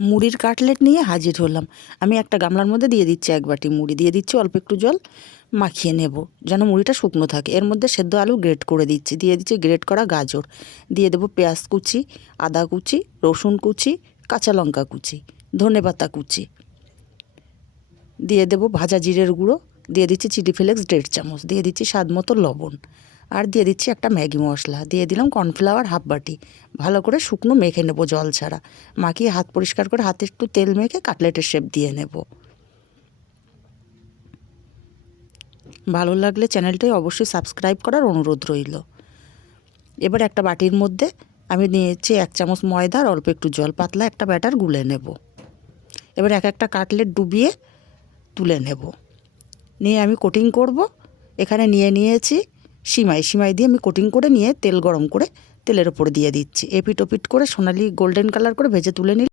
মুড়ির কাটলেট নিয়ে হাজির হলাম। আমি একটা গামলার মধ্যে দিয়ে দিচ্ছি 1 বাটি মুড়ি, দিয়ে দিচ্ছি অল্প একটু জল, মাখিয়ে নেব যেন মুড়িটা শুকনো থাকে। এর মধ্যে সেদ্ধ আলু গ্রেট করে দিচ্ছি, দিয়ে দিচ্ছি গ্রেট করা গাজর, দিয়ে দেবো পেঁয়াজ কুচি, আদা কুচি, রসুন কুচি, কাঁচা লঙ্কা কুচি, ধনেপাতা কুচি, দিয়ে দেবো ভাজা জিরের গুঁড়ো, দিয়ে দিচ্ছি চিলি ফ্লেক্স 1.5 চামচ, দিয়ে দিচ্ছি স্বাদ মতো লবণ, আর দিয়ে দিচ্ছি একটা ম্যাগি মশলা, দিয়ে দিলাম কর্নফ্লাওয়ার 1/2 বাটি। ভালো করে শুকনো মেখে নেব জল ছাড়া, মাখিয়ে হাত পরিষ্কার করে হাতে একটু তেল মেখে কাটলেটের শেপ দিয়ে নেব। ভালো লাগলে চ্যানেলটাই অবশ্যই সাবস্ক্রাইব করার অনুরোধ রইল। এবার একটা বাটির মধ্যে আমি নিয়েছি 1 চামচ ময়দা আর অল্প একটু জল, পাতলা একটা ব্যাটার গুলে নেব। এবার একটা কাটলেট ডুবিয়ে তুলে নেব, নিয়ে আমি কোটিং করব। এখানে নিয়েছি সিমাই দিয়ে আমি কোটিং করে নিয়ে তেল গরম করে তেলের ওপর দিয়ে দিচ্ছি। এপিট ওপিট করে সোনালি গোল্ডেন কালার করে ভেজে তুলে নিলে